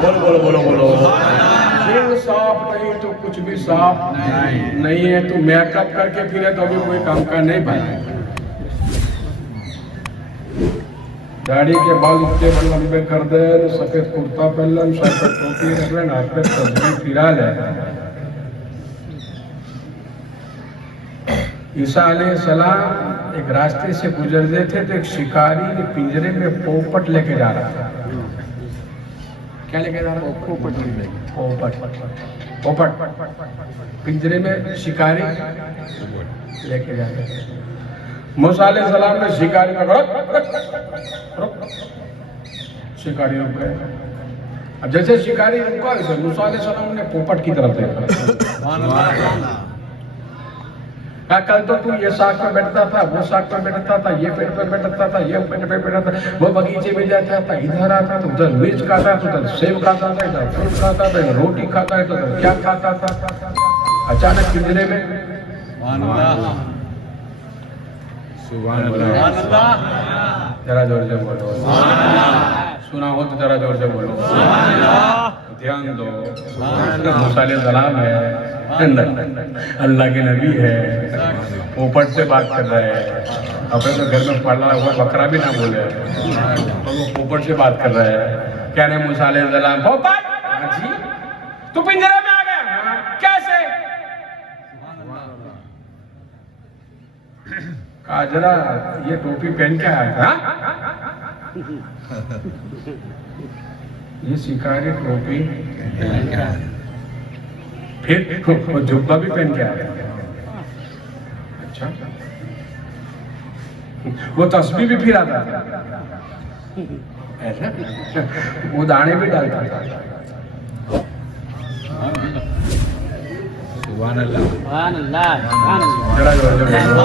बोलो बोलो बोलो बोलो। दिल साफ नहीं तो कुछ भी साफ नहीं है। तो मेकअप करके फिरे तो भी कोई काम का नहीं भाई। दाढ़ी के बाल इतने बड़े लंबे कर दे, सफेद कुर्ता पहन ले, सर पर टोपी रख ले, हाथ पे तस्बीह फिरा ले। ईसा अलैहिस्सलाम एक रास्ते से गुजर रहे थे तो एक शिकारी पिंजरे में पोपट लेके जा रहा था। क्या लेके जा रहा था? पोपट पिंजरे में शिकारी लेके जा रहे थे। मूसा अलैहिस्सलाम ने शिकारी को रुक, शिकारी रुक गए। अब जैसे शिकारी रुका वैसे मूसा अलैहिस्सलाम ने पोपट की तरफ देखा। कल तो तू ये साग पे बैठता था, वो साग पे बैठता था, ये पेड़ पे बैठता था, ये पेड़ पे बैठता था, वो बगीचे में जाता था, इधर आता था, उधर मिर्च खाता था, उधर सेब खाता था, इधर फ्रूट खाता था, इधर रोटी खाता है तो उधर क्या खाता था। अचानक पिंजरे में जरा जोर से बोलो, सुना हो तो जरा जोर से बोलो, ध्यान दो। मूसा अलैहिस्सलाम है, अल्लाह के नबी है, पोपट से बात कर रहे हैं। अपने तो घर में पड़ा हुआ बकरा भी ना बोले तो वो पोपट से बात कर रहे हैं। क्या नहीं मूसा अलैहिस्सलाम, पोपट जी तू पिंजरे में आ गया कैसे? कहा जरा ये टोपी पहन के आया था। ये शिकारी टोपी फिर जुब्बा भी पहन के आया। अच्छा, वो तस्बीह भी फिराता था ऐसा, वो दाने भी डालता था। सुभान अल्लाह, सुभान अल्लाह। जरा जोर से बोलो,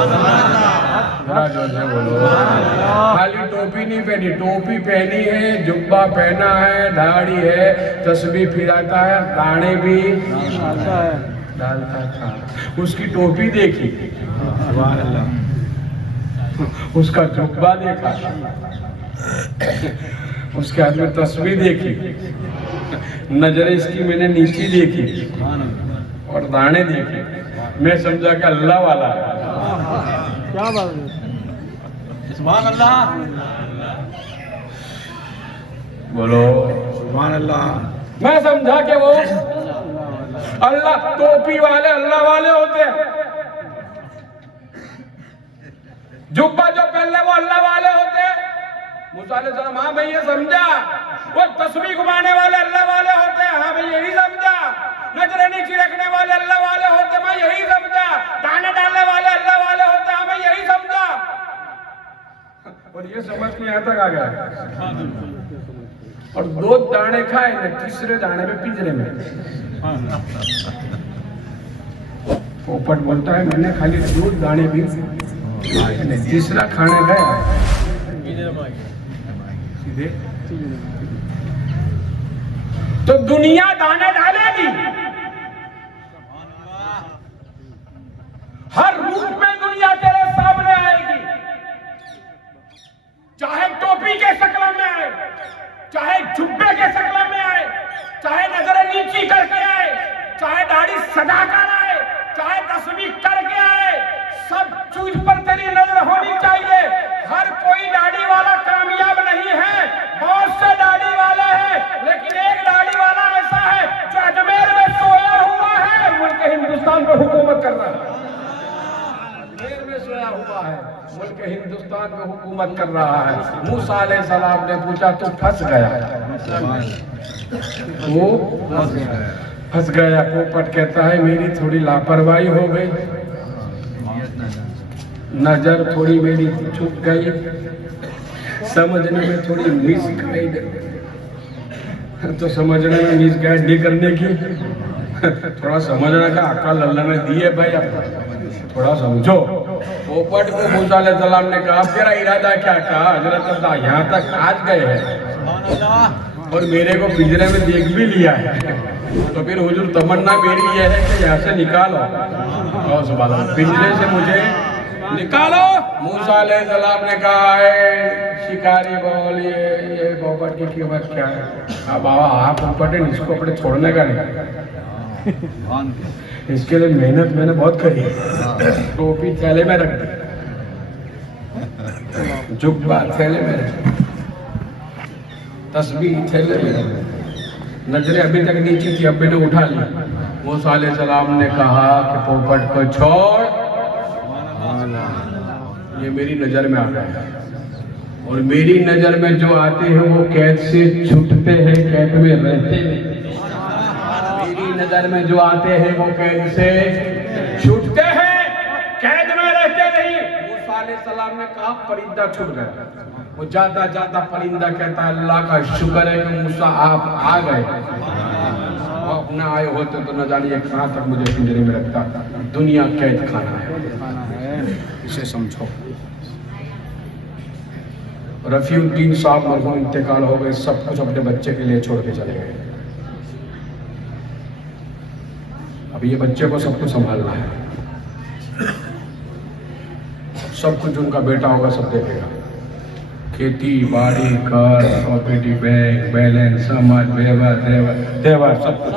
जरा जोर से बोलो। खाली टोपी नहीं पहनी, टोपी पहनी है, जुब्बा पहना है, दाढ़ी है, तस्बीह फिराता है, दाने भी डालता था। उसकी टोपी देखी, सुभान अल्लाह, उसका जुब्बा देखा, उसके हाथ में तस्बीह देखी, नजर इसकी मैंने नीची देखी और दाने देखे। मैं समझा कि अल्लाह वाला है। क्या बात है, सुभान अल्लाह बोलो, सुभान अल्लाह। मैं समझा कि वो अल्लाह, टोपी वाले अल्लाह वाले होते हैं, जुब्बा जो पहले वो अल्लाह वाले होते हैं। मूसा अलैहिस्सलाम, हाँ भाई ये समझा। वो तस्बीह घुमाने वाले अल्लाह वाले होते हैं, हाँ भाई यही समझा। नजर नीचे रखने वाले अल्लाह वाले होते, मैं यही समझा। दाने डालने वाले अल्लाह वाले होते, हाँ मैं यही समझा। और ये समझ में यहाँ तक आ गया। और 2 दाने खाए न, तीसरे दाने में पिंजरे में। पोपट बोलता है मैंने खाली 2 दाने भी, तीसरा खाने गया सीधे। तो दुनिया दाने डालेगी, हर रूप में दुनिया तेरे सामने आएगी। चाहे टोपी के शक्ल में आए, चाहे जुब्बे के शक्ल में आए, चाहे नजर नीची करके आए, चाहे दाढ़ी सजा कर आए, चाहे तस्बीह करके आए, सब चीज पर तेरी नजर होनी चाहिए। हर कोई दाढ़ी वाला कामयाब नहीं है, बहुत से दाढ़ी वाला है, लेकिन एक दाढ़ी वाला ऐसा है जो अजमेर में सोया हुआ है, मुल्क हिंदुस्तान पर हुकूमत कर रहा है। अजमेर में सोया हुआ है, मुल्क हिंदुस्तान में हुकूमत कर रहा है। मूसा अलैहिस्सलाम ने पूछा तो फंस गया, वो फंस गया। पोपट कहता है मेरी थोड़ी लापरवाही हो गई, नजर थोड़ी मेरी चुक गई, समझने में थोड़ी मिसगाइड, तो समझने में मिसगाइड नहीं करने की, थोड़ा समझने का अक्ल अल्लाह ने दी है भाई, आप थोड़ा समझो। पोपट को मूसा अलैहिस्सलाम ने कहा तेरा इरादा क्या था? हजरत अल्लाह यहाँ तक आज गए हैं और मेरे को पिंजरे में देख भी लिया है, तो फिर हुजूर तमन्ना मेरी यह है कि यहाँ से निकालो और पिंजरे से मुझे निकालो। मूसा अलैहिस्सलाम ने कहा है शिकारी बोल ये पोपट की कीमत क्या है? अब बाबा आप पोपट है, इसको अपने छोड़ने का नहीं, इसके लिए मेहनत मैंने बहुत करी है। टोपी थैले में रख दी, जुब्बा थैले में रख दी, तस्बीह थैले में रख दी, नजरें अभी तक नीचे थी, अब मैंने उठा ली। मूसा अलैहिस्सलाम ने कहा कि पोपट को छोड़, ये मेरी नजर में आ गया, और मेरी नजर में जो आते हैं वो कैद से छूटते हैं, कैद में रहते हैं। मेरी नजर में जो आते हैं वो कैद से छूटते हैं, कैद में रहते नहीं। मूसा अलैहिस्सलाम ने कहा परिंदा छूट गया। वो जाता जाता परिंदा कहता है अल्लाह का शुक्र है कि मूसा आप आ गए, अपना आए होते तो न जानिए कहाँ तक मुझे पिंजरे में रखता। दुनिया कैद खाना है, इसे समझो। रफीउद्दीन साहब मरहूम इंतकाल हो गए, सब कुछ अपने बच्चे के लिए छोड़ के चले गए। अब ये बच्चे को सब कुछ संभालना है, सब कुछ उनका बेटा होगा सब देखेगा। खेती बाड़ी कर प्रॉपर्टी बैंक बैलेंस समाज व्यवहार सब कुछ।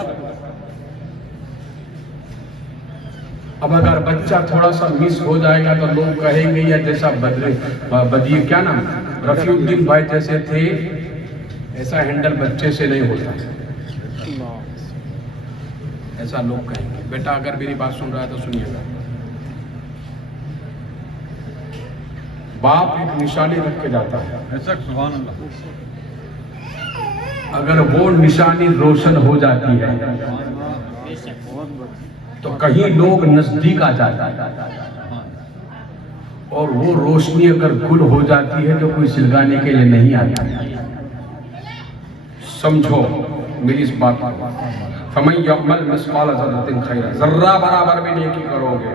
अब अगर बच्चा थोड़ा सा मिस हो जाएगा तो लोग कहेंगे या जैसा बदिए क्या नाम रफीउद्दीन भाई जैसे थे, ऐसा हैंडल बच्चे से नहीं होता, ऐसा लोग कहेंगे। बेटा अगर मेरी बात सुन रहा है तो सुनिएगा, बाप एक निशानी रख के जाता है, अगर वो निशानी रोशन हो जाती है तो कहीं लोग नजदीक आ जाते हैं, और वो रोशनी अगर गुल हो जाती है तो कोई सिलगाने के लिए नहीं आता। समझो मेरी इस बात को। फमन यअमल मिस्काल ज़र्रतिन खैरा, जर्रा बराबर भी नेकी करोगे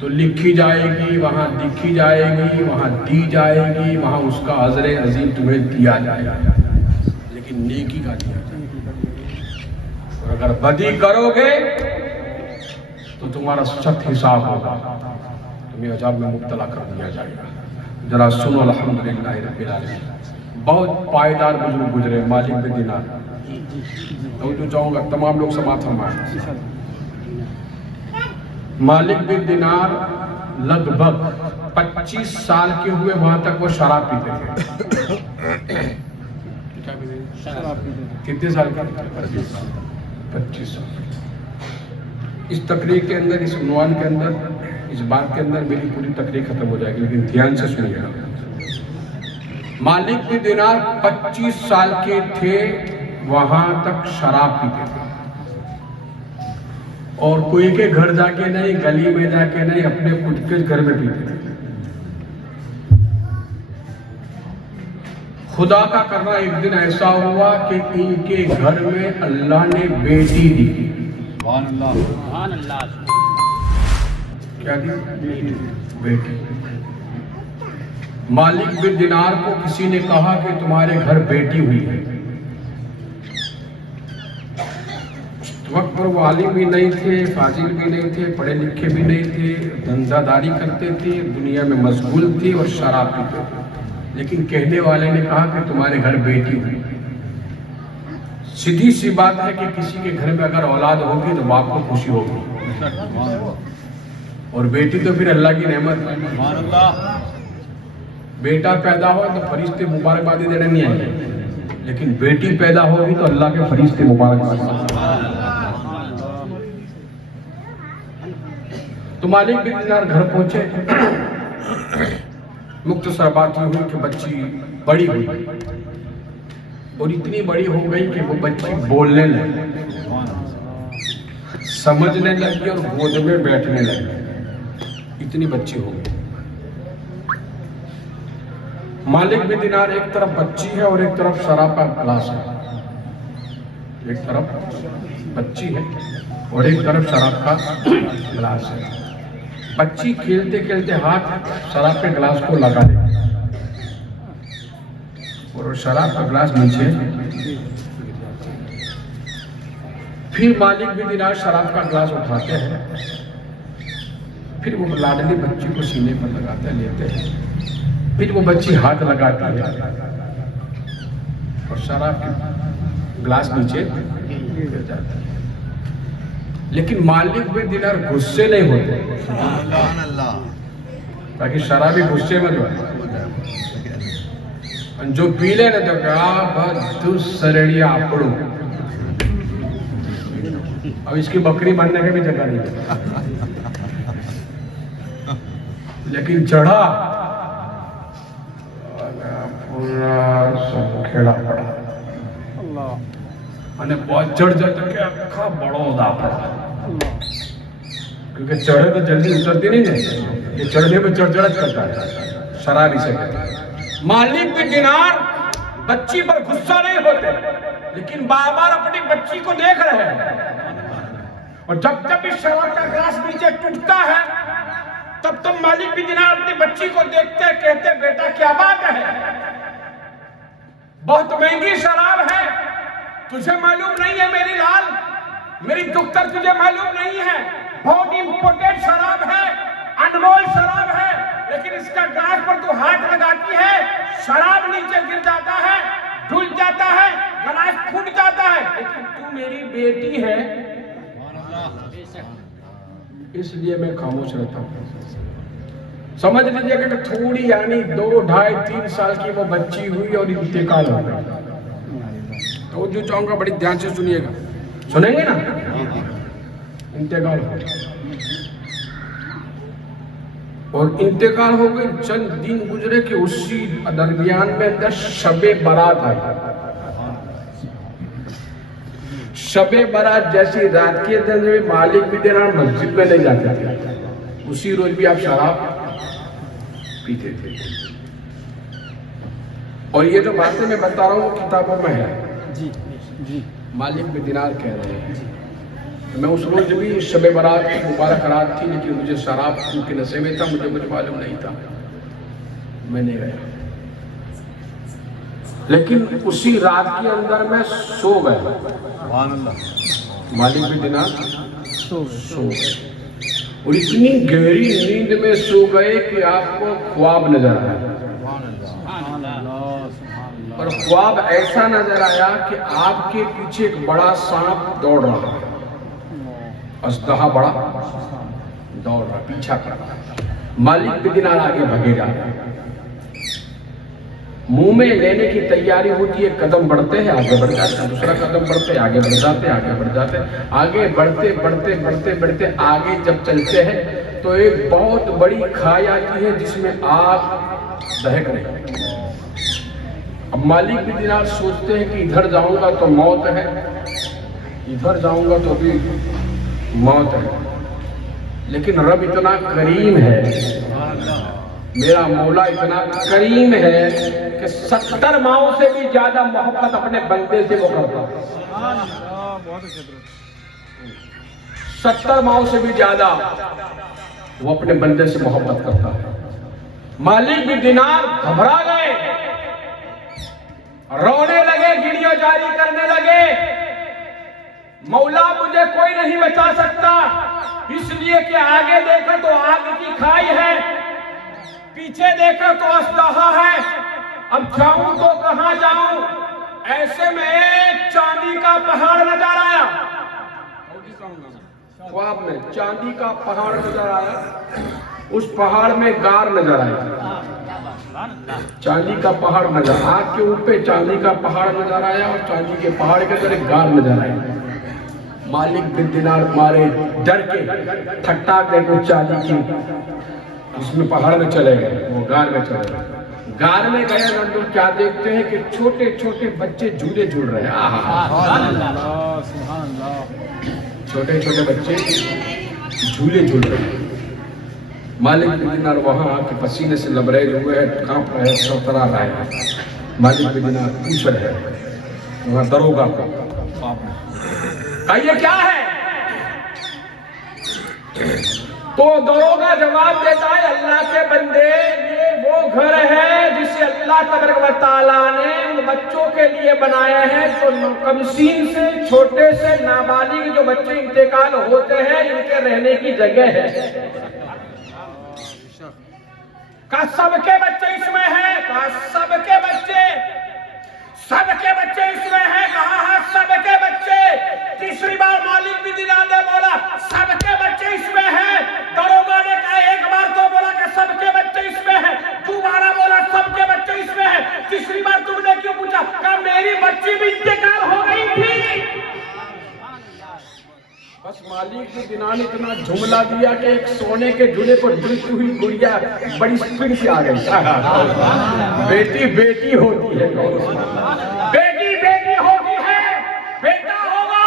तो लिखी जाएगी, वहां दिखी जाएगी, वहां दी जाएगी, वहां उसका अजर अजीम तुम्हें दिया जाएगा, लेकिन नेकी का दिया जाएगा। और अगर बदी करोगे तो तुम्हारा सख्त हिसाब होगा, तुम्हें अजाब में मुब्तला कर दिया जाएगा। जरा सुनो अल्हम्दुलिल्लाह रब्बिल आलमीन। बहुत पायदार बुजुर्ग गुजरे, मालिक बिन दिनार। तो चाहूंगा तमाम लोग समाप्त फरमाएं। मालिक बिन दिनार लगभग 25 साल के हुए वहां तक वो शराब पीते थे। कितने साल के? 25 साल। इस तकरीर के अंदर, इस उन्वान के अंदर, इस बात के अंदर मेरी पूरी तकरीर खत्म हो जाएगी, लेकिन ध्यान से सुनिएगा। मालिक बिन दिनार 25 साल के थे, वहां तक शराब पीते थे, और कोई के घर जाके नहीं, गली में जाके नहीं, अपने खुद के घर में पीते थे। खुदा का करना एक दिन ऐसा हुआ कि इनके घर में अल्लाह ने बेटी दी। क्या दी? बेटी। मालिक बिन दिनार को किसी ने कहा कि तुम्हारे घर बेटी हुई है। वक्त पर वो आलिम भी नहीं थे, फाजिल भी नहीं थे, पढ़े लिखे भी नहीं थे, धंधादारी करते थे, दुनिया में मशगूल थे और शराब पीते थे। लेकिन कहने वाले ने कहा कि तुम्हारे घर बेटी हुई। सीधी सी बात है कि किसी के घर में अगर औलाद होगी तो बाप को खुशी होगी, और बेटी तो फिर अल्लाह की रहमत है। बेटा पैदा हो तो फरिश्ते मुबारकबादी देने नहीं आएंगे, लेकिन बेटी पैदा होगी तो अल्लाह के फरिश्ते मुबारकबादी। तो मालिक बिन दिनार घर पहुंचे। मुख्तसर बात हुई कि बच्ची बड़ी हुई, और इतनी बड़ी हो गई कि वो बच्ची बोलने लगी, समझने लगी और गोद में बैठने लगी। इतनी बच्ची हो गई। मालिक बिन दिनार एक तरफ बच्ची है और एक तरफ शराब का गिलास है। एक तरफ बच्ची है और एक तरफ शराब का गिलास है। बच्ची खेलते खेलते हाथ शराब के गिलास को लगा देती और शराब का गिलास नीचे। फिर मालिक बिन दिनार शराब का गिलास उठाते हैं फिर वो लाडली बच्ची को सीने पर लगाते लेते हैं, फिर वो बच्ची हाथ लगाती है और शराब के ग्लास नीचे गिर जाता है। लेकिन मालिक भी दिनार गुस्से नहीं होते, ताकि शराबी गुस्से में जो है जो पी ले ना तो क्या सरड़िया आपड़ू, अब इसकी बकरी बनने की भी जगह नहीं है। लेकिन चढ़ा पूरा सब खेड़ा पड़ा અને बहुत चढ़ जाए तो क्या आखा बड़ौदा पड़ा, क्योंकि चढ़े तो जल्दी उतरती नहीं है, ये चढ़ने में चढ़ करता है, शराबी से कहता है। मालिक भी दिनार बच्ची पर गुस्सा नहीं होते, लेकिन बार बार अपनी बच्ची को देख रहे हैं, और जब जब इस शराब का ग्लास नीचे टूटता है तब तब मालिक भी दिनार अपनी बच्ची को देखते कहते बेटा क्या बात है, बहुत महंगी शराब है, तुझे मालूम नहीं है मेरी लाल, मेरी दुख्तर तुझे मालूम नहीं है, बहुत इंपोर्टेंट शराब है, अनमोल शराब है, लेकिन इसका ग्लास पर तू हाथ लगाती है, शराब नीचे गिर जाता है, ढुल जाता है, ग्लास फूट जाता है, लेकिन तू मेरी बेटी है, इसलिए मैं खामोश रहता हूँ। समझ लीजिए कि थोड़ी यानी 2, 2.5, 3 साल की वो बच्ची हुई और इंतकाल हो गई, तो जो चाहूंगा बड़ी ध्यान से सुनिएगा, सुनेंगे ना। इंतकाल हो गया और इंतकाल हो गई, चंद दिन गुजरे कि उसी दरमियान में अंदर शबे बारात आई। शबे बारात जैसी रात के दिन में मालिक भी देना मस्जिद में नहीं जाते थे, उसी रोज भी आप शराब पीते थे। और ये जो बातें मैं बता रहा हूँ किताबों में है, जी जी मालिक भी दिनार कह रहे हैं। मैं उस रोज भी शबे बारात की मुबारक रात थी, लेकिन मुझे शराब के नशे में था, मुझे मालूम नहीं था, मैं नहीं गया। लेकिन उसी रात के अंदर मैं सो गया, मालिक भी दिनार सो गए, और इतनी गहरी नींद में सो गए कि आपको ख्वाब नजर आया, और ख्वाब ऐसा नजर आया कि आपके पीछे एक बड़ा सांप दौड़ रहा है, अजदहा बड़ा दौड़ रहा, पीछा कर रहा। मालिक भी दिनार आगे भगे जा रहे, मुंह में लेने की तैयारी होती है, कदम बढ़ते हैं आगे बढ़ जाते हैं, दूसरा कदम बढ़ते हैं आगे बढ़ जाते हैं, आगे बढ़ जाते हैं, आगे बढ़ते बढ़ते बढ़ते बढ़ते आगे जब चलते हैं तो एक बहुत बड़ी खाई आती है जिसमें आप दहक रहे। अब मालिक भी दिनार सोचते हैं कि इधर जाऊंगा तो मौत है, इधर जाऊंगा तो भी मौत है, लेकिन रब इतना करीम है, मेरा मौला इतना करीम है कि 70 माओं से भी ज्यादा मोहब्बत अपने बंदे से वो करता है। 70 माओं से भी ज्यादा वो अपने बंदे से मोहब्बत करता है। मालिक भी दिनार घबरा गए, रोने लगे, गिड़ियां जारी करने लगे, मौला मुझे कोई नहीं बचा सकता, इसलिए कि आगे देखा तो आग की खाई है, पीछे देखा तो अजदहा है, अब जाऊं तो कहां जाऊं। ऐसे में चांदी का पहाड़ नजर आया, ख्वाब में चांदी का पहाड़ नजर आया, उस पहाड़ में गार नजर आया, चांदी का पहाड़ नजर, आग के ऊपर चांदी का पहाड़ नजर आया और चांदी के पहाड़ के अंदर एक गार नजर आई। मालिक बिन दिनार मारे डर के ठट्टा गए चांदी की उसमें पहाड़ में चले गए, वो गार में चले गए। गार में गए अंदर क्या देखते हैं कि छोटे छोटे बच्चे झूले झूल रहे हैं, छोटे छोटे बच्चे झूले झूल रहे हैं। मालिक बिन दिनार वहां आके पसीने से लबरेज हुए हैं, कांप रहे हैं, थरथरा रहे हैं। मालिक बिन दिनार पूछ रहे हैं वहां दरोगा को, ये क्या है? तो दरोगा जवाब देता है, अल्लाह के बंदे, ये वो घर है जिसे अल्लाह तबारक व तआला ने उन बच्चों के लिए बनाया है जो कमसीन से, छोटे से नाबालिग जो बच्चे इंतकाल होते हैं, इनके रहने की जगह है। का सबके बच्चे इसमें हैं, का सबके बच्चे इसमें हैं, कहा है सबके बच्चे। तीसरी बार मालिक बिन दिनार ने बोला सबके बच्चे इसमें हैं। दरोगा ने कहा एक बार तो बोला कि सबके बच्चे इसमें हैं, दोबारा बोला सबके बच्चे इसमें हैं, तीसरी बार तुमने क्यों पूछा? कहा मेरी बच्ची भी इंतकाल हो गई थी। बस मालिक बिन दिनार ने इतना जुमला दिया कि एक सोने के झूले पर झूलती हुई गुड़िया बड़ी स्पीड से आ गई। बेटी बेटी होती है, बेटी बेटी होती है। बेटा होगा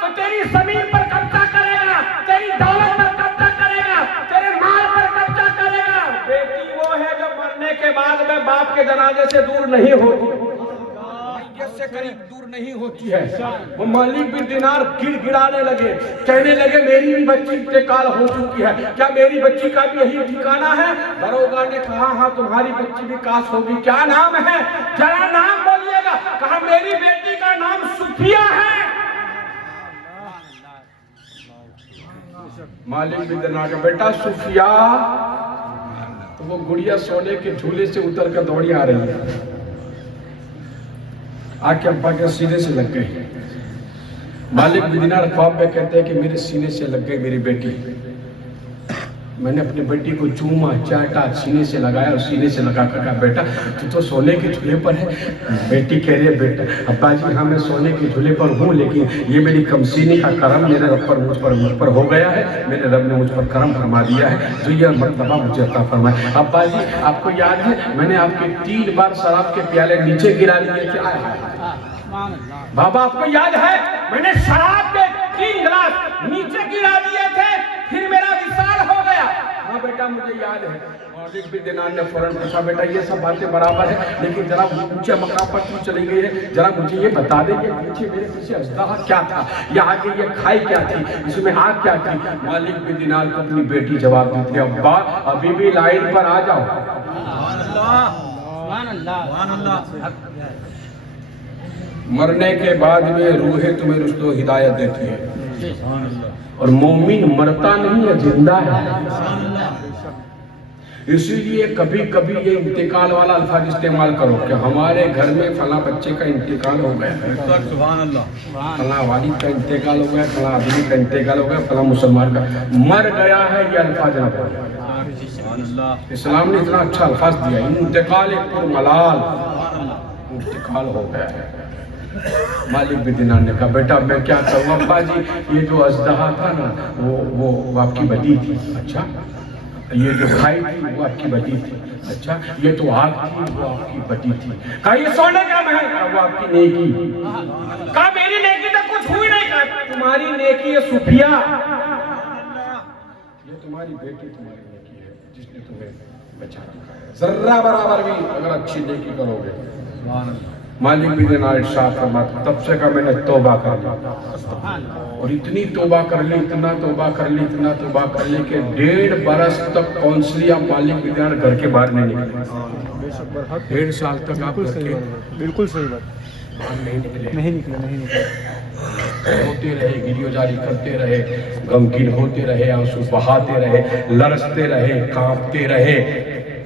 तो तेरी जमीन पर कब्जा करेगा, तेरी दौलत पर कब्जा करेगा, तेरे माल पर कब्जा करेगा। बेटी वो है जो मरने के बाद में बाप के जनाजे से दूर नहीं होती, से करीब दूर नहीं होती है। वो मालिक बिन दिनार गिड़गिड़ाने लगे, कहने लगे मेरी भी बच्ची इंतकाल हो चुकी है, क्या मेरी बच्ची का भी यही ठिकाना है? दरोगा ने कहा हाँ तुम्हारी बच्ची भी काश होगी। क्या नाम है? जरा नाम बोलिएगा। कहा मेरी बेटी का नाम सुफिया है। मालिक बिन दिनार का बेटा सुफिया। तो वो गुड़िया सोने के झूले से उतर कर दौड़ी आ रही है, आके अब्बा के सीने से लग गई। मालिक बिन दिनार ख्वाब में कहते हैं कि मेरे सीने से लग गई मेरी बेटी। मैंने अपनी बेटी को चूमा चाटा, सीने से लगाया और सीने से लगा कर कहा बेटा तू तो सोने के झूले पर है। बेटी कह रही है बेटा अब्बा जी हाँ मैं सोने के झूले पर हूँ, लेकिन ये मेरी कमसीनी का करम मेरे रब पर मुझ पर हो गया है। मेरे रब ने मुझ पर करम फरमा दिया है, तो यह मर्तबा मुझे अता फरमाए। अब्बा जी आपको याद है मैंने आपके 3 बार शराब के प्याले नीचे गिरा दिए थे। बाबा आपको याद है मैंने शराब के 3 गिलास नीचे गिरा दिए थे, फिर मेरा विशाल हो गया। हाँ बेटा मुझे याद है। मालिक बिन दिनार ने फौरन पूछा बेटा ये सब बातें बराबर है, लेकिन जरा ऊंचे मकाम पर क्यों चली गई है? जरा मुझे ये बता दे कि पीछे मेरे पीछे अजदहा क्या था, या आगे ये खाई क्या थी, इसमें आग क्या थी? मालिक बिन दिनार को अपनी बेटी जवाब दी थी अब्बा अभी भी लाइन पर आ जाओ। मरने के बाद में रूहें तुम्हें रुश्तो हिदायत देती है, और मोमिन मरता नहीं है, जिंदा है। इसीलिए कभी कभी ये इंतकाल वाला अल्फाज इस्तेमाल करो कि हमारे घर में फला बच्चे का इंतकाल हो गया, फला वालिद का इंतकाल हो गया, फला आदमी का इंतकाल हो गया, फला मुसलमान का मर गया है, ये अल्फाज ना बोलो। इस्लाम ने इतना अच्छा अल्फाज दिया इंतकाल मलाल, इंतकाल हो गया है। मालिक बिन दिनार ने कहा बेटा मैं क्या करूँ? अब्बा जी ये जो अजदहा था ना वो आपकी बदी थी। अच्छा ये जो खाई थी वो आपकी बदी थी। अच्छा ये तो आग थी वो आपकी बदी थी। कहा ये सोने का महल वो आपकी नेकी। कहा मेरी नेकी तो कुछ हुई नहीं। कहा तुम्हारी नेकी है सुफिया, ये तुम्हारी बेटी तुम्हारी नेकी है जिसने तुम्हें बचा रखा है। जर्रा बराबर भी अगर अच्छी नेकी करोगे। मालिक बिन दिनार इरशाद फरमाते तब से का मैंने तौबा कर ली, और इतनी तौबा कर ली, इतना तौबा कर ली, इतना तौबा कर ली कि 1.5 बरस तक कौंसलिया मालिक बिन दिनार घर के बाहर नहीं निकले। 1.5 साल तक आप घर के बिल्कुल सही बात बाहर नहीं निकले। होते रहे, गिरियोजारी करते रहे, गमगीन होते रहे, आंसू बहाते रहे, लरसते रहे, कांपते रहे,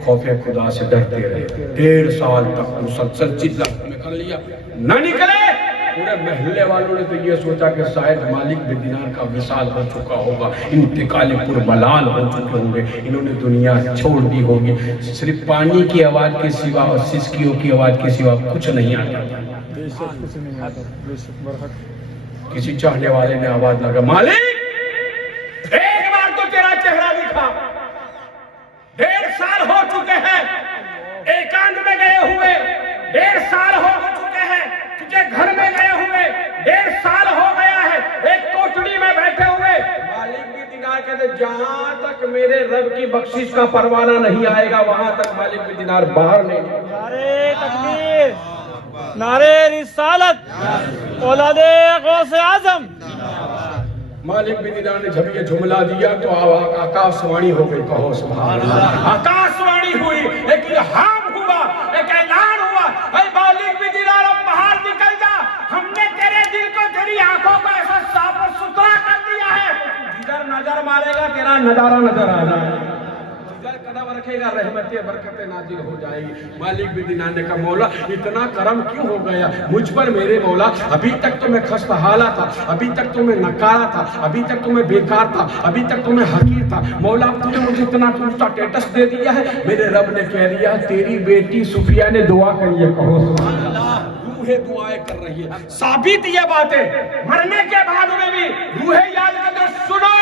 खौफे खुदा से डरते रहे। 1.5 साल तक मुसलसल चिल्ला कर लिया, न निकले। पूरे महल्ले वालों ने तो ये सोचा कि शायद मालिक बिन दिनार का विशाल हो चुका होगा, इंतकाल पुरबलाल हो चुके होंगे, इन्होंने दुनिया छोड़ दी होगी। सिर्फ पानी की आवाज के सिवा और सिसकियों की आवाज के सिवा कुछ नहीं आता। किसी चाहने वाले ने आवाज लगा मालिक एक बार तो तेरा चेहरा दिखा। 1.5 साल हो चुके हैं एकांत में गए हुए, 1.5 साल हो चुके हैं तुझे घर में गए हुए, 1.5 साल हो गया है एक कोठड़ी में बैठे हुए। मालिक बिन दिनार कहते जहां तक मेरे रब की बख्शिश का परवाना नहीं आएगा वहां तक मालिक बिन दिनार बाहर नहीं। नारे तकबीर, नारे रिसालत, औलादे गौसे आजम। मालिक बिन दिनार ने जब ये जुमला दिया तो आकाशवाणी हो गई, कहो सुभान अल्लाह। आकाशवाणी हुई, एक इल्हाम हुआ, एक ऐलान हुआ, ऐ मालिक बिन दिनार अब बाहर निकल जा, हमने तेरे दिल को, तेरी आंखों को ऐसा साफ और सुथरा कर दिया है, जिधर नजर मारेगा तेरा नजारा नजर आ जाएगा। जिधर कदम रखेगा, रहमतें बरकतें नाजिल हो जाएगी। मालिक भी दिनाने का मौला इतना करम क्यों हो गया मुझ पर मेरे मौला। अभी तक तो मैं खस्ताहाला था, अभी तक तो मैं नकारा था, अभी तक तो मैं बेकार था, अभी तक तो मैं हकीर था। मौला अब तूने मुझे इतना ऊंचा स्टेटस दे दिया है। मेरे रब ने कह दिया तेरी बेटी सुफिया ने दुआ करी है, कहो सुभान अल्लाह। रूहें दुआएं कर रही है। साबित ये बातें मरने के बाद में भी रूहें याद करके सुनो।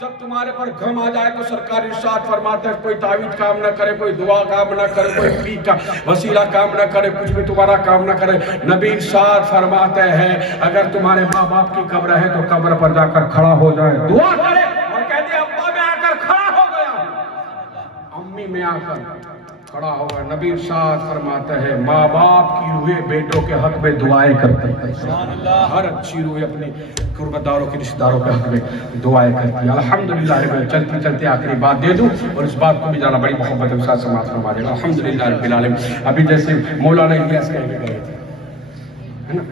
जब तुम्हारे पर गम आ जाए तो सरकार इरशाद फरमाते हैं कोई तावीज काम ना करे, कोई दुआ काम ना करे, कोई पीर का वसीला काम ना करे, कुछ भी तुम्हारा काम ना करे। नबी इरशाद फरमाते हैं अगर तुम्हारे माँ बाप की कब्र है तो कब्र पर जाकर खड़ा हो जाए, दुआ करे और कहते अब्बा में आकर खड़ा हो गया, अम्मी में आकर खड़ा होगा। नबी इरशाद फरमाता है माँ बाप की रूहें बेटों के हक में दुआएं करते हैं। हर अच्छी रूहें अपने कुर्बदारों के रिश्तेदारों के हक में दुआएं करती है। अल्हम्दुलिल्लाह। मैं चलते चलते आखिरी बात दे दूं और इस बात को भी जाना बड़ी मोहब्बत के साथ समाप्त फरमा देगा। अल्हम्दुलिल्लाह रब्बिल आलमीन। अभी जैसे मौलाना इलियास कह के गए थे, है ना,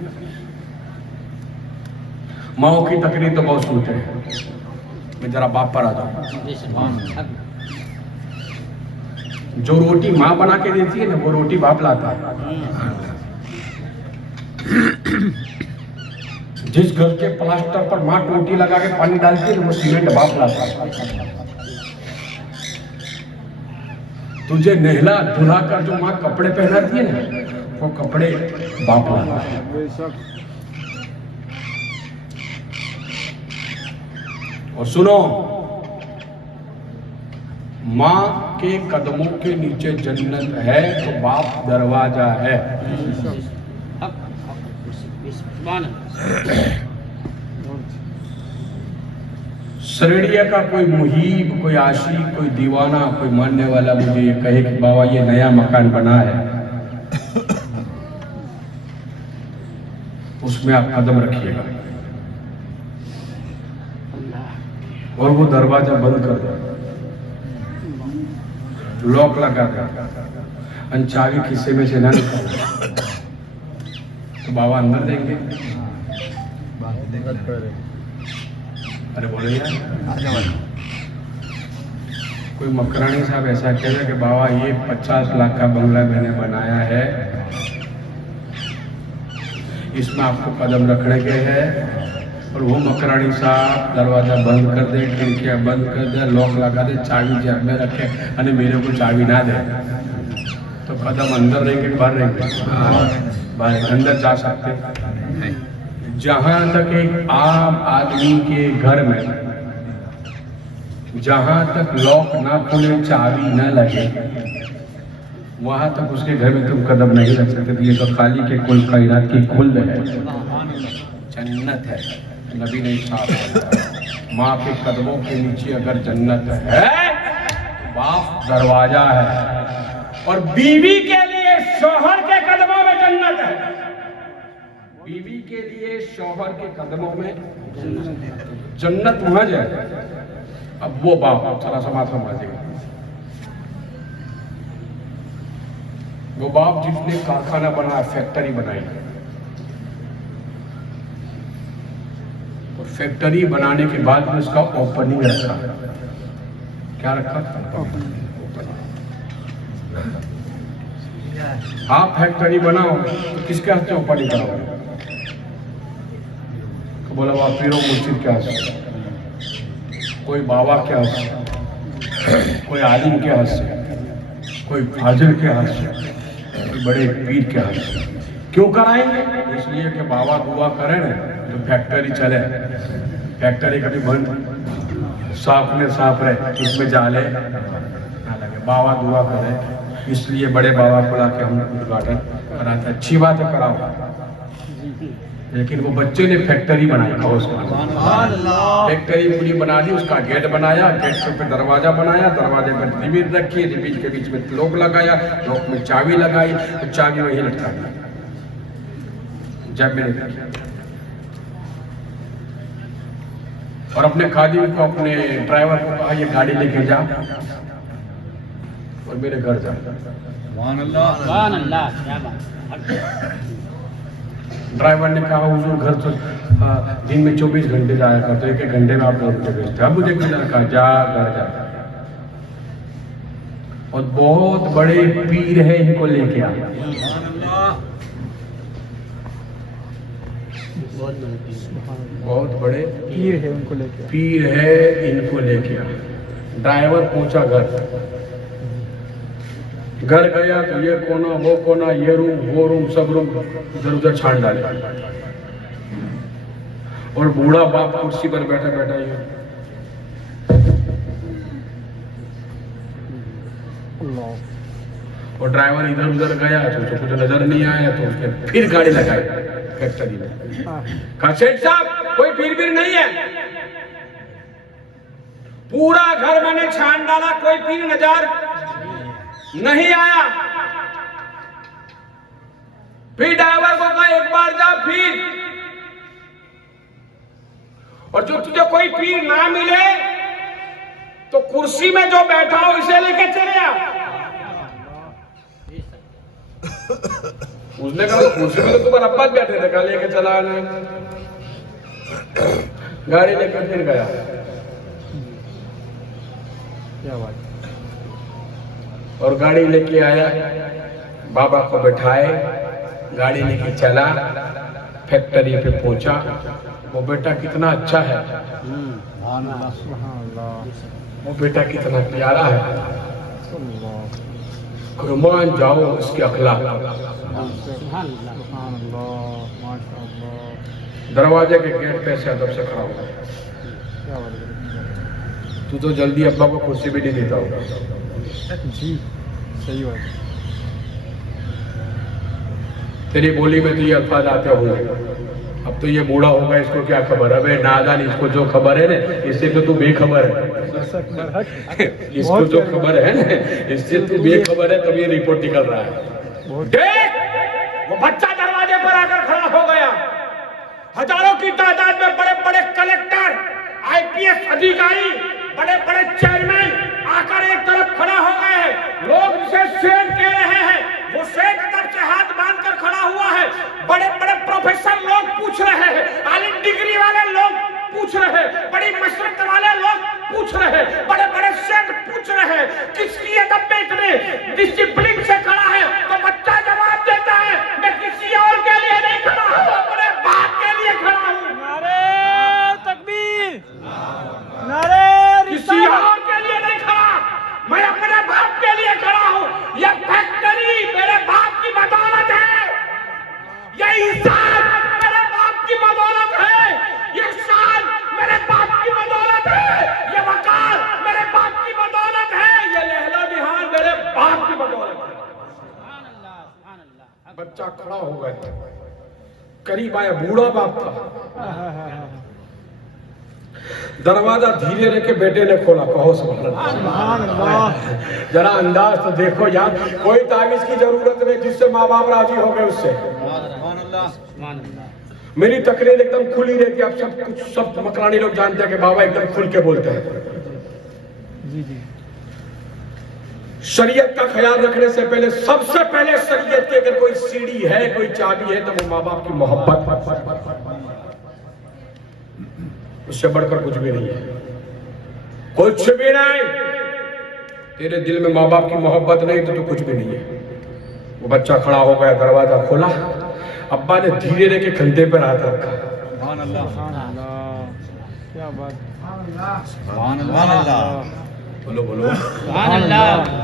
माओ की तकरीर तो बहुत सुनते हैं। मैं जरा बाप पर आ जाऊं। जो रोटी माँ बना के देती है ना वो रोटी बाप लाता है। जिस घर के प्लास्टर पर माँ टोटी लगा के पानी डालती है वो सीमेंट बाप लाता है। तुझे नहला धुला कर जो माँ कपड़े पहनाती है ना वो कपड़े बाप लाता है। और सुनो, माँ के कदमों के नीचे जन्नत है तो बाप दरवाजा है। शरीरिया का कोई मुहीब, कोई आशिक, कोई दीवाना, कोई मानने वाला मुझे ये कहे कि बाबा ये नया मकान बना है, उसमें आप कदम रखिएगा और वो दरवाजा बंद कर दो, लॉक लगा कर चाबी खिस्से में से ना निकाल तो बाबा अंदर देंगे। अरे बोले यार, कोई मकरानी साहब ऐसा कह रहे कि बाबा ये 50 लाख का बंगला मैंने बनाया है, इसमें आपको कदम रखने के हैं। और वो मकरानी साहब दरवाजा बंद कर दे, खिड़कियां बंद कर दे, लॉक लगा दे, चाबी जेब में रखे और मेरे को चाबी ना दे तो कदम अंदर रहेंगे बाहर रहेंगे? बाहर। अंदर जा सकते हैं। जहां तक एक आम आदमी के घर में जहां तक लॉक ना खुले, चाबी ना लगे, वहां तक उसके घर में तुम कदम नहीं रख सकते। ये तो खाली के कुल कायनात की खुल्द है, जन्नत है। नबी ने कहा माँ के कदमों के नीचे अगर जन्नत है तो बाप दरवाजा है। और बीवी के लिए शौहर के कदमों में जन्नत है। बीवी के लिए शौहर के कदमों में जन्नत महज है। अब वो बाप चला समाज समझेगा, वो बाप जिसने कारखाना बनाया, फैक्ट्री बनाई, और फैक्ट्री बनाने के बाद में उसका ओपनिंग रखा। क्या रखा? आप फैक्ट्री बनाओ तो किसके हाथ से ओपनिंग कराओगे? तो बोला वह पीरो मुर्शिद के हाथ से, कोई बाबा के हाथ से, कोई आलिम के हाथ से, कोई फाजिल के हाथ से, कोई बड़े पीर के हाथ से। क्यों कराएंगे? इसलिए कि बाबा दुआ करें ना तो फैक्ट्री चले। फैक्ट्री कभी बंद साफ में साफ रहे, इसमें जाले ना लगे। बाबा दुआ करे इसलिए बड़े बाबा को लाके हम उद्घाटन कराते। अच्छी बात है, कराओ, लेकिन वो बच्चे ने फैक्ट्री बनाई। फैक्ट्री पूरी बना दी, उसका गेट बनाया, गेट पे दरवाजा बनाया, दरवाजे पर रिबीज रखी, रिबीज के बीच में लॉक लगाया, लॉक में चाबी लगाई, तो चाबी वही लटका दी जब मैंने। और अपने खादिम को, अपने ड्राइवर को कहा ये गाड़ी लेके जा और मेरे घर जा। ड्राइवर ने कहा हुजूर घर तो दिन में 24 घंटे जाया करते, एक एक घंटे में आप लोग मुझे भेजते, अब मुझे किधर कहा जा घर जा। और बहुत बड़े पीर है, इनको लेके आ। बहुत बड़े पीर है उनको लेके पीर है, इनको लेके आ। ड्राइवर पहुंचा घर गया तो ये कोना वो कोना, ये रूम वो रूम, सब रूम इधर उधर छान डाले। और बूढ़ा बाप कुर्सी पर बैठा बैठा ये और ड्राइवर इधर उधर गया तो कुछ नजर नहीं आया तो उसने फिर गाड़ी लगाई फैक्ट्री में। कहा सेठ साहब कोई पीर नहीं है। पूरा घर मैंने छान डाला, कोई पीर नजर नहीं आया। फिर ड्राइवर को कहा एक बार जा फिर, और जो तुझे कोई पीर ना मिले तो कुर्सी में जो बैठा हो इसे लेके चले आ। उसने कहा कुर्सी में तो तुम्हारा अब्बा बैठे थे, कहा लेके चला आना। गाड़ी लेकर फिर गया। क्या बात। और गाड़ी लेके आया, बाबा को बैठाए, गाड़ी लेके चला, फैक्ट्री पे पहुंचा। वो बेटा कितना अच्छा है, वो बेटा कितना प्यारा है, मान जाओ उसके अखलाक। दरवाजे के गेट पे से अदब से खड़ा हुआ। तू तो जल्दी अब्बा को कुर्सी भी नहीं देता होगा। जी सही बात। तेरी बोली में तो ये अल्फाज आते होंगे। अब तो ये बूढ़ा होगा, इसको क्या खबर है? नादान, इसको जो खबर है ना इससे तो तू बेखबर है। इसको जो खबर है ना इससे तू बेखबर है, तभी रिपोर्ट निकल रहा है। देख वो बच्चा दरवाजे पर आकर खड़ा हो गया। हजारों की तादाद में बड़े बड़े कलेक्टर, आईपीएस अधिकारी, बड़े बड़े चेयरमैन आकर एक तरफ खड़ा हो गए हैं। लोग जिसे सेठ कह रहे हैं वो सेठ अदब से हाथ बांधकर खड़ा हुआ है। बड़े बड़े प्रोफेसर लोग पूछ रहे हैं, आली डिग्री वाले लोग पूछ रहे हैं, बड़ी मशरत वाले लोग पूछ रहे हैं, बड़े बड़े सेठ पूछ रहे हैं किस लिए अदब में इतने डिसिप्लिन से खड़ा है। तो बच्चा जवाब देता है मैं किसी और के लिए नहीं खड़ा हूं, अपने बाप के लिए खड़ा हूं। नारे तकबीर, नारे किसी और के लिए नहीं खड़ा, मैं अपने बाप के लिए खड़ा हूं। यह फैक्ट्री मेरे बाप की बदौलत है, यह इंसान मेरे बाप की बदौलत है, यह शान मेरे बाप की बदौलत है, यह वकार मेरे बाप की बदौलत है, यह लहला बिहार मेरे बाप की बदौलत है। बच्चा खड़ा हो गया, करीब आया, बूढ़ा बाप था। दरवाजा धीरे लेके बेटे ने खोला। कहो सुभान अल्लाह। जरा अंदाज तो देखो यार, कोई तावीज की जरूरत नहीं, जिससे माँ बाप राजी हो गए उससे। मेरी तकरीर एकदम खुली रहती है। अब सब कुछ सब मकरानी लोग जानते हैं कि बाबा एकदम खुल के बोलते हैं। जी जी। शरीयत का ख्याल रखने से पहले सबसे पहले शरीयत की अगर कोई सीढ़ी है, कोई चाबी है, तो वो माँ बाप की मोहब्बत, उससे बढ़कर कुछ भी नहीं है, कुछ भी नहीं। तेरे दिल में माँ बाप की मोहब्बत नहीं तो कुछ भी नहीं है। वो बच्चा खड़ा हो गया, दरवाजा खोला, अब्बा ने धीरे लेके कंधे पर हाथ रखा। क्या बात। बोलो बोलो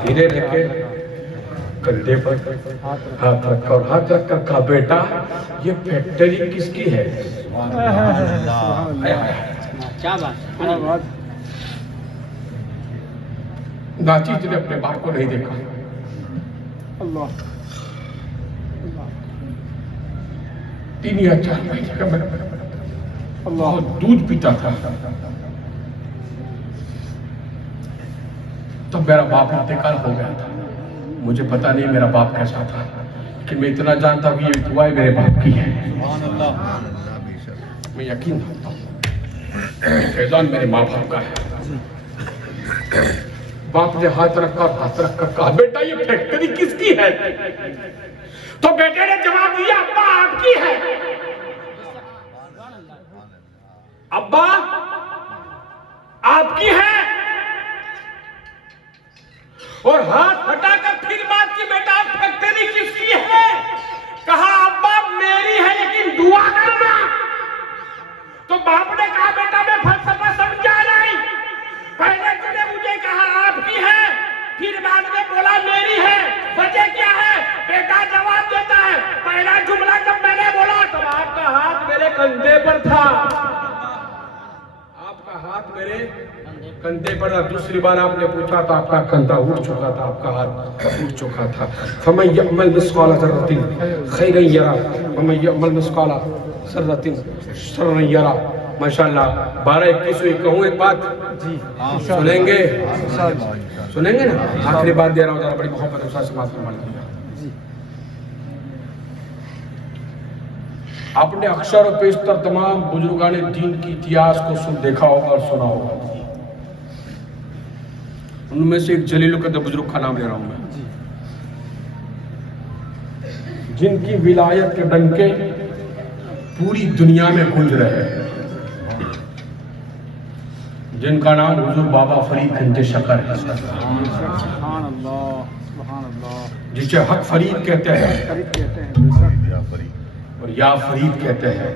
धीरे लेके कंधे पर हाथ रखा और हाथ रखकर कहा बेटा ये फैक्ट्री किसकी है? क्या बात। नाचीज ने अपने बाप को नहीं देखा। अल्लाह। 3 या 4 महीने का मैं बहुत दूध पीता था। तब मेरा बाप इंतकाल हो गया था। मुझे पता नहीं मेरा बाप कैसा था, कि मैं इतना जानता हूँ ये दुआएं मेरे बाप की है। मैं यकीन रखता हूँ फैजान मेरे माँ बाप का है। बाप ने हाथ रखकर कहा बेटा ये फैक्ट्री किसकी है? तो बेटे ने जवाब दिया अब्बा आपकी है। अब्बा आपकी है। और और हाथ हटाकर फिर बात की, बेटा फैक्ट्री किसकी है? कहा अब्बा मेरी है लेकिन दुआ करना। तो बाप ने कहा बेटा मैं फलसफा समझा नहीं, पहले तूने मुझे कहा आपकी है, फिर बाद में बोला मेरी है, वजह क्या है? बेटा जवाब देता है, पहला जुमला जब मैंने बोला तब आपका हाथ मेरे कंधे पर था, आपका हाथ मेरे कंधे पर था। दूसरी बार आपने पूछा तो आपका कंधा उठ चुका था, आपका हाथ उठ चुका था। फमन यअमल मिस्काल ज़र्रतिन खैरन यरा वमन यअमल मिस्काल ज़र्रतिन शर्रन यरा। माशाल्लाह 12-21 कहूँ एक बात जी सुनेंगे? जी सुनेंगे ना? आखिरी बात दे रहा हूँ, जरा बड़ी मोहब्बत के साथ समाज में मान लिया। आपने अक्सर और पेशतर तमाम बुजुर्गान दीन की इतिहास को सुन देखा होगा और सुना होगा। उनमें से एक जलील कदर बुजुर्ग का नाम ले रहा हूं मैं, जिनकी विलायत के डंके पूरी दुनिया में गूंज रहे हैं, जिनका नाम हुजूर बाबा फरीद गंज शकर है, सुभान अल्लाह, जिसे हक फरीद कहते हैं फरीद कहते हैं, और या फरीद कहते हैं।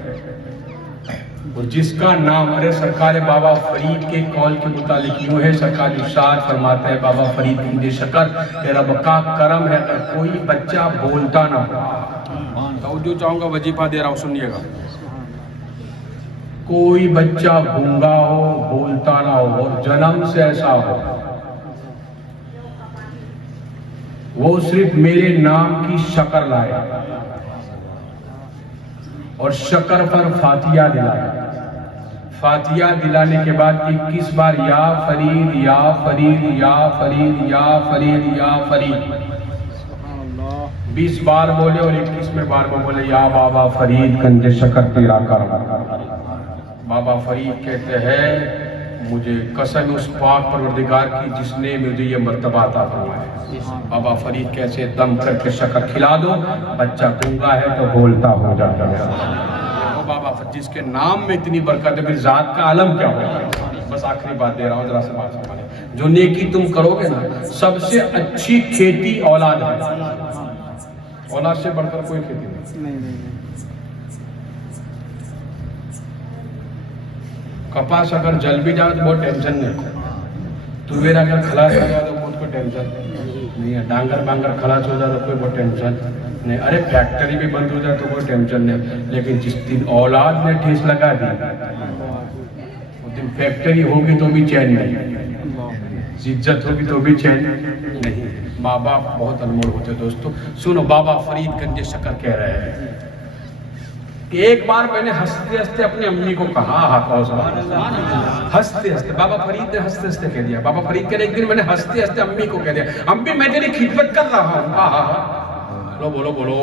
और जिसका नाम, अरे सरकार बाबा फरीद के कौल के मुतालिक यूं है, सरकार इरशाद फरमाते हैं बाबा फरीद गंज शकर के रब का करम है अगर कोई बच्चा बोलता ना हो। तो जो चाहूंगा वजीफा दे रहा हूं, सुनिएगा। कोई बच्चा गूंगा हो, बोलता ना हो और जन्म से ऐसा हो, वो सिर्फ मेरे नाम की शक्र लाए और शक्र पर फातिया दिलाए। फातिया दिलाने के बाद 21 बार या फरीद या फरीद या फरीद या फरीद या फरीद 20 बार बोले और 21वें बार में बोले या बाबा फरीद गंज शकर तेरा करम। बाबा फरीद कहते हैं मुझे कसम उस पाक परवरदिगार की जिसने मुझे ये मर्तबा अता फरमाया। बाबा फरीद कैसे दम करके शक्कर खिला दो, बच्चा गूंगा है तो बोलता हो जाता है। तो बाबा जिसके नाम में इतनी बरकत है, फिर जात का आलम क्या होगा? बस आखिरी बात दे रहा हूँ, जरा से बात सुनिए। जो नेकी तुम करोगे ना, सबसे अच्छी खेती औलाद है। औलाद से बढ़कर कोई खेती नहीं। कपास अगर जल भी जाए तो बहुत टेंशन नहीं, तुवेर अगर खलास हो जाए तो बहुत कोई टेंशन नहीं है, डांगर बांगर खलास हो जाए तो कोई बहुत टेंशन नहीं, अरे फैक्ट्री भी बंद हो जाए तो कोई टेंशन नहीं। लेकिन जिस दिन औलाद में ठेस लगा दी, उस दिन फैक्ट्री होगी तो भी चैन नहीं, इज्जत होगी तो भी चैन नहीं। माँ बाप बहुत अनमोल होते दोस्तों। सुनो, बाबा फरीद गंज शकर कह रहे हैं, एक बार मैंने हंसते हंसते अपनी अम्मी को कहा, हंसते हंसते, बाबा फरीद ने हंसते हंसते कह दिया। बाबा फरीद कह रहे एक दिन मैंने हंसते हंसते अम्मी को कह दिया, अम्मी मैं तेरी खिदमत कर रहा हूँ। बोलो बोलो बोलो,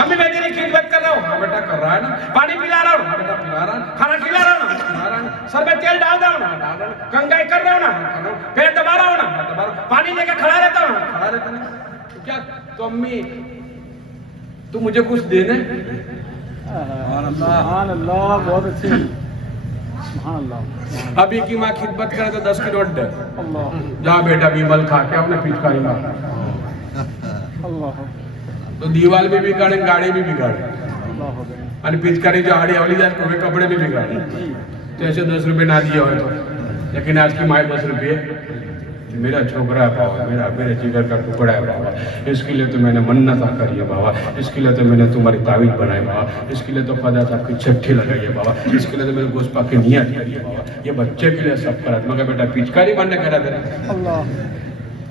अम्मी मैं तेरी खिदमत कर रहा हूँ। हाँ बेटा कर रहा है ना। पानी पिला रहा हूँ? हाँ बेटा पिला रहा हूँ। खाना खिला रहा हूँ? खिला रहा हूँ। सर में तेल डाल रहा हूँ ना? डाल रहा हूँ। कंघी कर रहा हूँ ना? पेट दबा रहा हूँ ना? दबा रहा हूँ। पानी लेकर खड़ा रहता हूँ? खड़ा रहता नहीं। तो क्या तो अम्मी तू मुझे कुछ देने? सुभान अल्लाह, बहुत अच्छी, सुभान अल्लाह। अभी की माँ खिदमत करे तो 10 की नोट दे। अल्लाह जा बेटा बीमल खा के अपने पिचकारी मार। अल्लाह तो दीवार भी बिगाड़े, गाड़ी भी बिगाड़े, अल्लाह हो गए। और पिचकारी जो हाड़ी हवली जाए तो कपड़े भी बिगाड़े। तो ऐसे 10 रुपए ना दिए हो तो, लेकिन आज की माँ 10 रुपये मेरा छोकरा है बाबा, मेरे जिगर का टुकड़ा है बाबा, इसके लिए तो मैंने मन्नत करी है बाबा, इसके लिए तो मैंने तुम्हारी तावीज़ बनाई बाबा, इसके लिए तो खुदा साहब की चिट्ठी लगाई है बाबा, इसके लिए तो मैंने गोस्पा की नियत करी है बाबा, ये बच्चे के लिए सब करा। मगर बेटा पिचकारी मारने करा तेरे,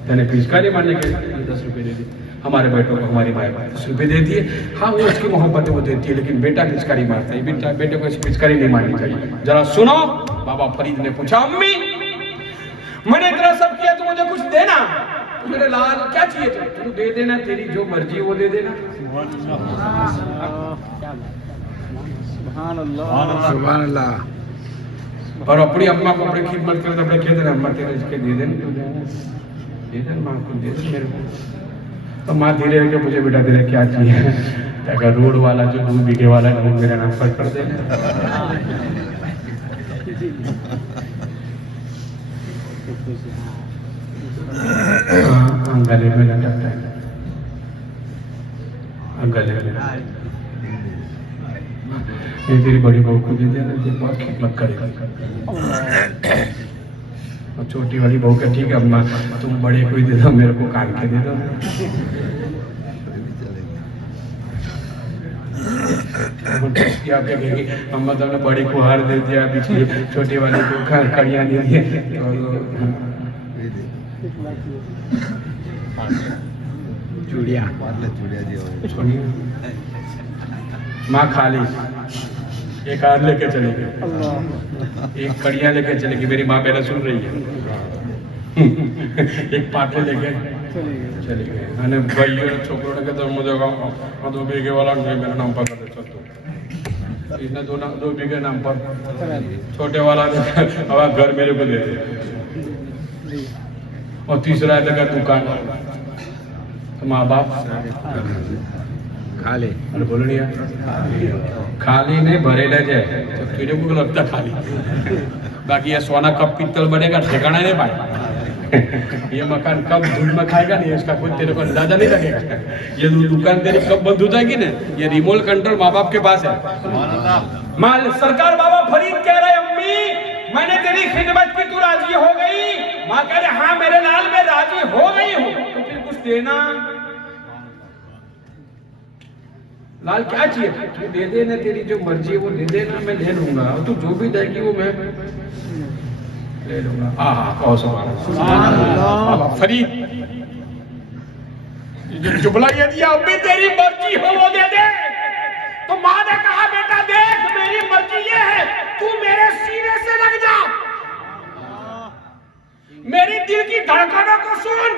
मैंने पिचकारी मारने के 10 रुपये दे दिए। हमारे बेटों को हमारी माँ 10 रुपये दे दिए। हाँ वो उसकी मोहब्बत वो देती है, लेकिन बेटा पिचकारी मारता है। बेटे को ऐसी पिचकारी नहीं मारनी चाहिए। जरा सुनो, बाबा फरीद ने पूछा, अम्मी मैंने इतना सब किया तो मुझे कुछ देना। तो मेरे लाल क्या चाहिए तू दे देना, तेरी जो मर्जी वो दे देना। सुभान अल्लाह, सुभान अल्लाह। और अपनी अम्मा को अपनी खिदमत करे तो अपने कह देना, अम्मा तेरे इसके दे देना माँ को दे दे मेरे को। तो माँ धीरे कि मुझे बेटा तेरे क्या चाहिए? अगर रोड वाला जो 2 बीघे वाला है वो मेरा नाम पर कर देना। गले में लटकता है, गले में ये तेरी बड़ी बहू को दे देना, बहुत खिदमत करेगा। और छोटी वाली बहू का ठीक है अम्मा, तुम बड़े को ही दे दो, मेरे को कान के दे दो। क्या कहेगी अम्मा, तुमने बड़ी को हार दे दिया, पीछे छोटी वाली को कड़ियाँ दे दी। चूड़िया माँ खाली एक हार लेके चली गई, एक कड़िया लेके चली गई, मेरी माँ मेरा सुन रही है। एक पाटे लेके चली गई, मैंने भाई छोकरों ने कहते मुझे 2 बीघे वाला मेरा नाम पर कर दे, चल इसने 2 बीघे नाम पर, छोटे वाला अब घर मेरे को दे दे, और तीसरा लगा दुकान, तो माँ बाप खाली, अरे बोलो नहीं खाली नहीं भरे ले जाए तो तेरे को लगता खाली, बाकी ये सोना कब पीतल बनेगा ठिकाना नहीं पाए। ये मकान कब धूल में खाएगा नहीं, इसका कोई तेरे को अंदाजा नहीं लगेगा। ये दुकान तेरी कब बंद हो जाएगी ना, ये रिमोट कंट्रोल माँ बाप के पास है। माल सरकार बाबा फरीद कह रहे अम्मी मैंने तेरी खिदमत की, तू राजी हो गई? माँ कह रहे हाँ मेरे लाल मैं राजी हो गई हूँ, तो फिर कुछ देना। लाल क्या चाहिए? तू दे देना, तेरी जो मर्जी है वो दे देना, मैं ले लूंगा, तू जो भी देगी वो मैं ले लूंगा। कहो सुभान अल्लाह। बाबा फरीद जुमला ये दिया, अब भी तेरी मर्जी हो वो दे दे। तो माँ ने कहा बेटा देख मेरी मर्जी ये है, तू मेरे सीने से लग जा, मेरी दिल की धड़कनों को सुन,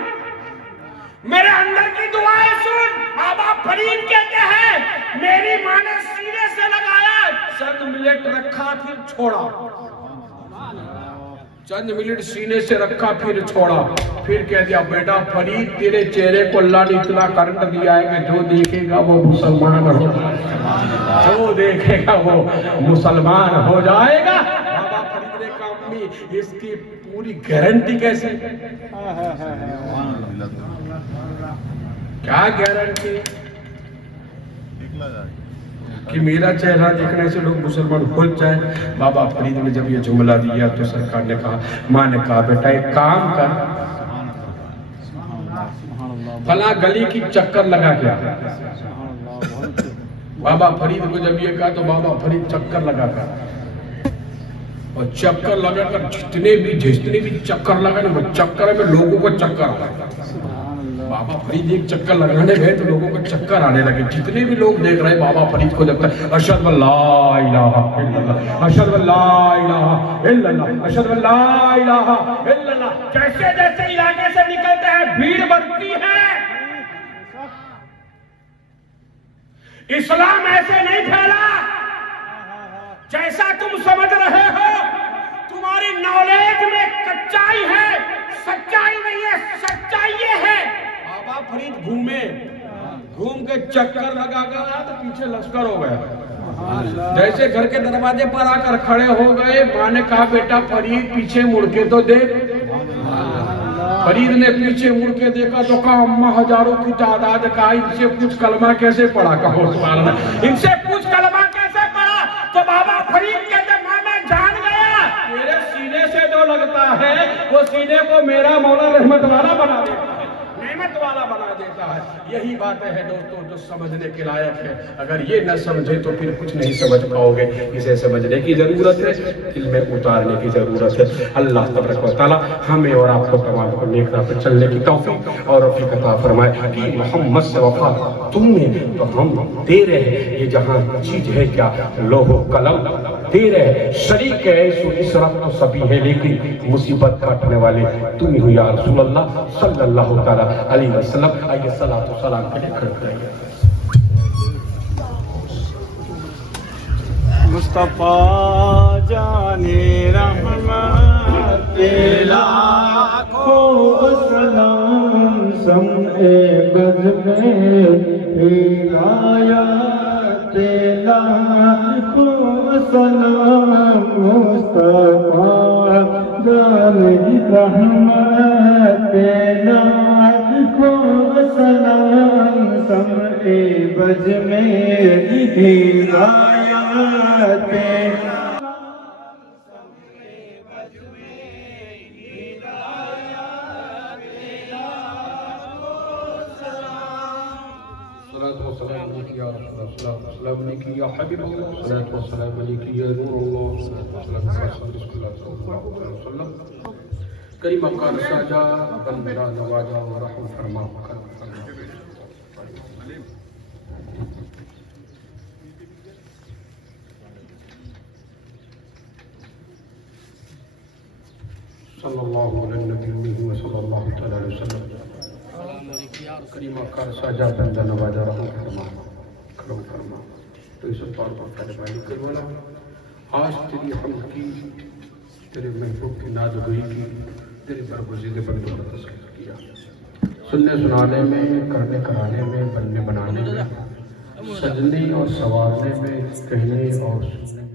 मेरे अंदर की दुआएं सुन। बाबा फरीद कहते हैं मेरी माँ ने सीने से लगाया, चंद मिनट रखा फिर छोड़ा, चंद मिनट सीने से रखा फिर छोड़ा, फिर कह दिया बेटा फरीद तेरे चेहरे को अल्लाह ने इतना करंट दिया है कि जो देखेगा वो मुसलमान हो जाएगा, जो देखेगा वो मुसलमान हो जाएगा। बाबा फरीद ने कहा अम्मी इसकी पूरी गारंटी कैसे? क्या गारंटी कि मेरा चेहरा देखने से लोग मुसलमान हो जाए? बाबा फरीद ने जब ये जुमला दिया तो सरकार ने कहा, माँ ने कहा बेटा एक काम कर, फला गली की चक्कर लगा क्या। बाबा फरीद को जब ये कहा तो बाबा फरीद चक्कर लगा कर, और चक्कर लगाकर जितने भी चक्कर लगा ना, वो चक्कर में लोगों को चक्कर आया। बाबा फरीद एक चक्कर लगाने गए तो लोगों को चक्कर आने लगे, जितने भी लोग देख रहे बाबा फरीद को जब तक अशहदु अल्ला इलाहा इल्लल्लाह, अशहदु अल्ला इलाहा इल्लल्लाह, अशहदु अल्ला इलाहा इल्लल्लाह, जैसे जैसे इलाके से निकलते हैं भीड़ बढ़ती है। इस्लाम ऐसे नहीं फैला जैसा तुम समझ रहे हो, तुम्हारी नॉलेज में कच्चाई है, सच्चाई नहीं है, सच्चाई ये है। बाबा फरीद घूम के चक्कर लगा कर तो पीछे लश्कर हो गया, जैसे घर के दरवाजे पर आकर खड़े हो गए। माँ ने कहा बेटा फरीद पीछे मुड़ के तो देख। फरीद ने पीछे मुड़ के देखा तो कहा अम्मा हजारों की तादाद का, इनसे कुछ कलमा कैसे पढ़ा? कहो सुभान अल्लाह, इनसे कुछ कलमा कैसे पढ़ा? तो बाबा फरीद कहते माँ मैं जान गया, मेरे सीने से जो लगता है वो सीने को मेरा मौला रहमत वाला बना देता है, नेमत वाला बना देता है। यही बातें हैं दोस्तों जो समझने के लायक है। अगर ये न समझे तो फिर कुछ नहीं समझ पाओगे। इसे समझने की जरूरत है, दिल में उतारने की जरूरत है। अल्लाह तबारक व तआला हमें और आपको तमाम को नेक राह पर चलने की तौफीक और रफीक अता फरमाए। कि मोहम्मद से वफा तुमने तो हम दे रहे हैं, ये जहां चीज है क्या लोहो कलम दे रहे हैं, शरीक है इसरत तो सभी है, लेकिन मुसीबत काटने वाले तुम ही हो या रसूल अल्लाह सल्लल्लाहु तआला अलैहि वसल्लम। आइए सलातो सलाम के लिए खड़े रहिए। मुस्तफा जाने रहमत लाखों सलाम, समए बज़ में हिदायत लाखों सलाम, मुस्तफा रहमत को सलाम समए बज में हिदायत करीम अकार साजा बंदा नवाजा और रहम फरमा सल्लल्लाहु अलैहि वसल्लम करीम अकार साजा बंदा नवाजा रहम फरमा। तो इस तौर पर फरमाई करवाना आज तेरी हमद की, तेरे महबूब की नाज़गोई की, तेरे बरगुज़ीदे बंदों ने तस्कीर किया। सुनने सुनाने में, करने कराने में, बनने बनाने में, सजने और संवारने में, कहने और सुनने